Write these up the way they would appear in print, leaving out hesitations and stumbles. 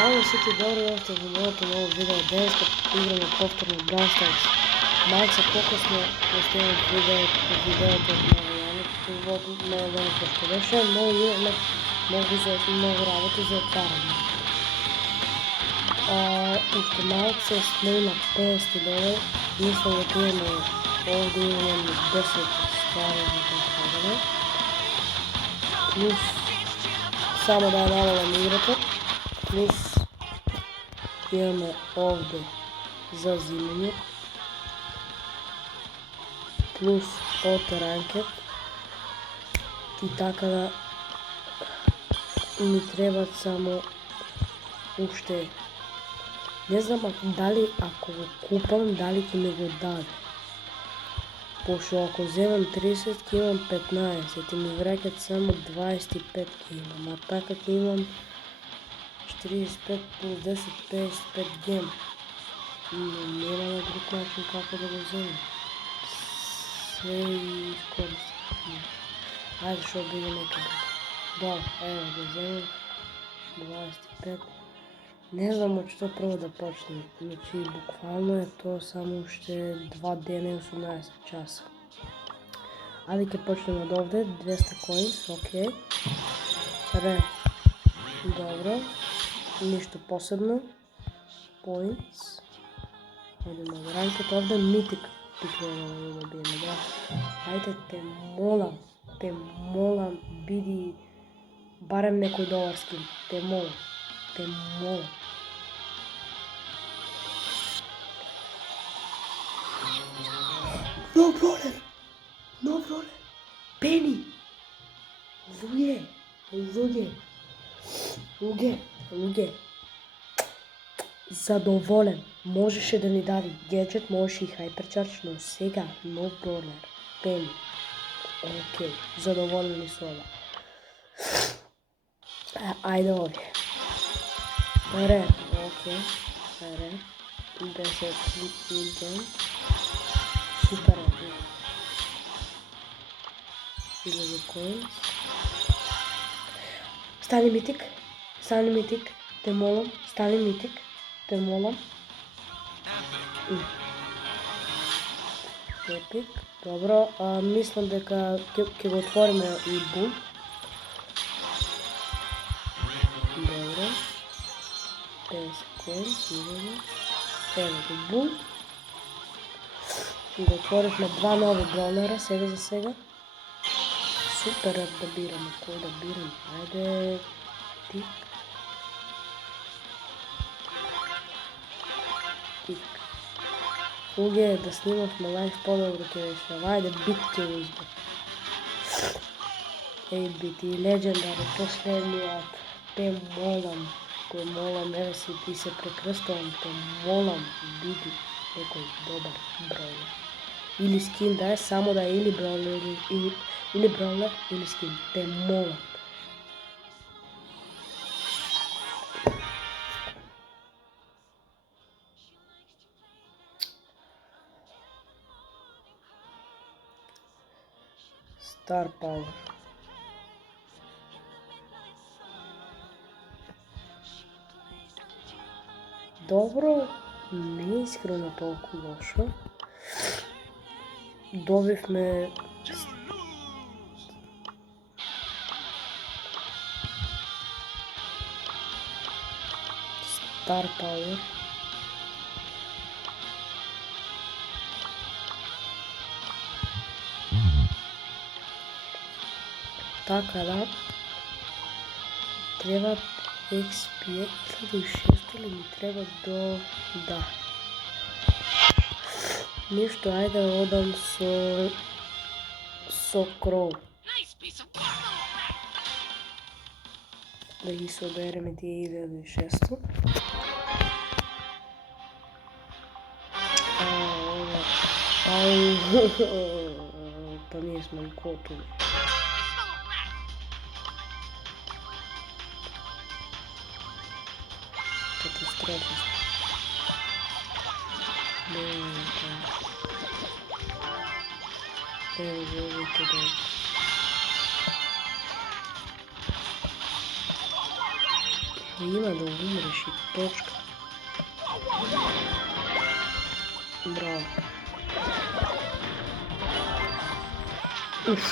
Здраво сите, добро дојдовте во моето ново видео. Денеска играме повторно Brawl Stars. Малце покосно снимам видеото од најавното најавното што беше, но имаме многу работи за отварање. Уште малце сме на 50 лева, мислам дека имаме овде имаме 10 ствари за отварање. Плюс само да ја намалам играта. Плюс имаме овде за зимање, плюс од ранкет и така да ми требат само уште не знам дали ако го купам дали ќе ми го даде, пошто ако земам 30 ќе имам 15 и ми враќат само 25 ќе имам, а така ќе имам 45 плюс 10, 55 гем. Но нема на друг начин како да го вземем. Све искористим. Ајде шо биде нека биде. Добро, ево да вземем 25. Не знам од што прво да почнем. Значи буквално е тоа само уште 2 дена и 18 часа. Ајде ќе почнем од овде, 200 коинс, окей. Ре, добро. Ништо посебно. Points. Одиме од ранкет, овде митик би требало да добиеме, да. Ајде те молам, биди барем некој долар скин. Те молам. No brawler. Penny. Луѓе. Задоволен. Можеше да ни даде гаджет, можеше и хайперчардж, но сега no brawler. Penny. Окей, задоволени со ова. Ајде овие. Ре, окей. Ре. 10 гем. Супер е. 1000 коинс. Стани митик. Те молам, стани митик. Те молам. Епик. Добро, мислам дека ќе го отвориме и бул. Добро. 50 коинс, ево го бул. Го отворивме два нови браунера, сега за сега. Супер е да бираме, кој да бирам? Ајде, тик. Луѓе, да снимавме лайф подобро ќе беше, ајде бит ќе го избер. Бит и легендари, последниот, те молам, еве си ти се прекрстувам, те молам, биди некој добар браулер. Или скин да е, само да е или браулер, или скин, те молам. Star Power. Добро, не е искрено толку лошо. Добивме Star Power. Така да, треба XP 1600 или ми треба до... да. Ништо, ајде одам со Кроу. Да ги собереме тие 1600. Па ние сме готови. Катастрофа. Ево го овите да. Има да умреш и точка. Браво. Уф.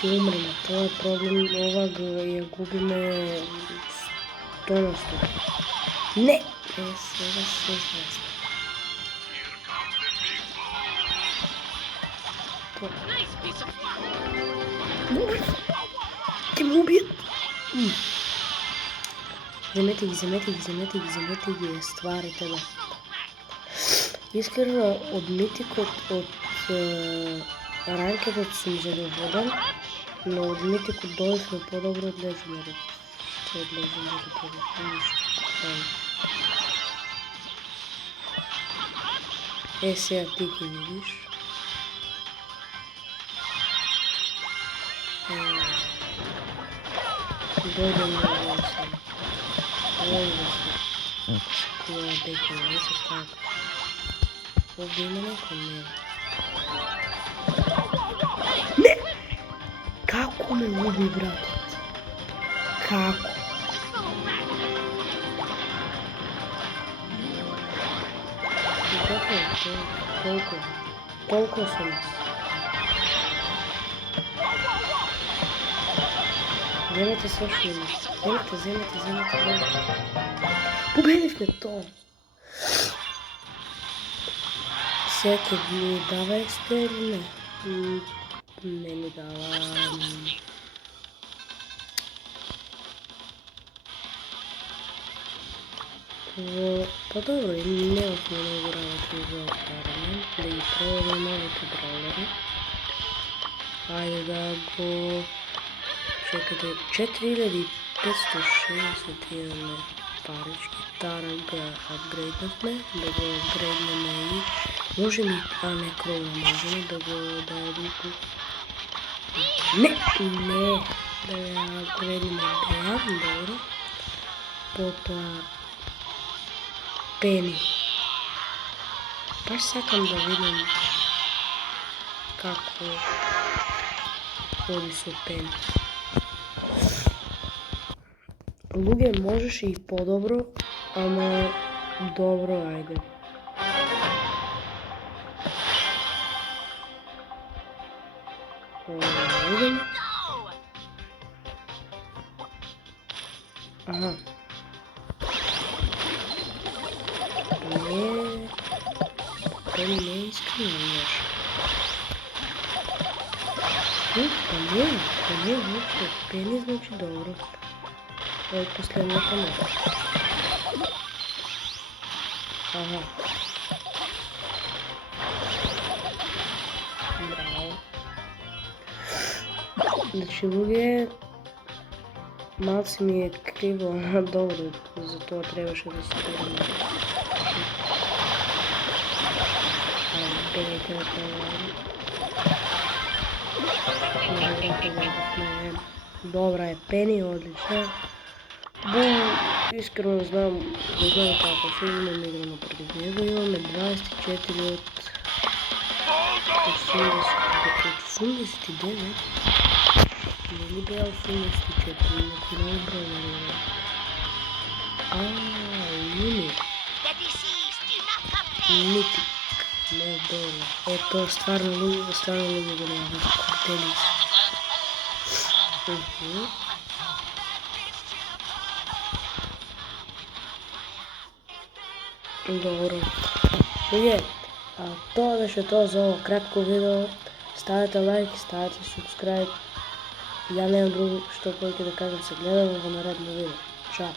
Ти умреме, тоа е проблем, ова ја губиме 100%. Не! Сега се знае. Ќе ме убијат. Земете ги, стварите да. Искрено, од митикот, од ранкетот сум задоволен, но од митикот дојдовме подобро од легендари. Што од легендари подобро, ништо. Сега ти ги видиш. Дојдем на ово сега. Која дека не се така. Овде има некој мене. Не! Како ме уби братот? Како? Толку сум. Земете се што има. Земете. Победивме тоа. Сега ќе ми дава XP или не? Не ми дава. Па добро, не отме многу работи за отваране, да ги пробаме новите браулери. Ајде да го... Чекате, 4560 имаме парички, Тара го апгрейднахме, да го апгрейднеме и... Можеме, а не крова, можеме да го дадем... Не! Да ја апгрейднеме Беа, добро. Потоа... Пени. Баш сакам да видам како ходи со Пени. Луѓе можеше и подобро, ама добро, ајде. Видим. Аха. Пени не е искрено лошо. Па не воопшто. Пени значи добро. Ова е последната нога. Ага. Браво. Значи, луѓе, малци ми е криво, добро, затоа требаше да се гледаме. Добра е Пени, одлично. Искрено знам како се имаме играно против него. Имаме 24 од 89. Нели беа 84, неки нови бројари. Митик. Не, добро. Ето, стварно луѓе го нема Кортелис. Добро. Луѓе, тоа беше тоа за ово кратко видео. Ставете лайк, ставете subscribe. Ја немам друго што повеќе да кажам, се гледаме во наредно видео. Чао!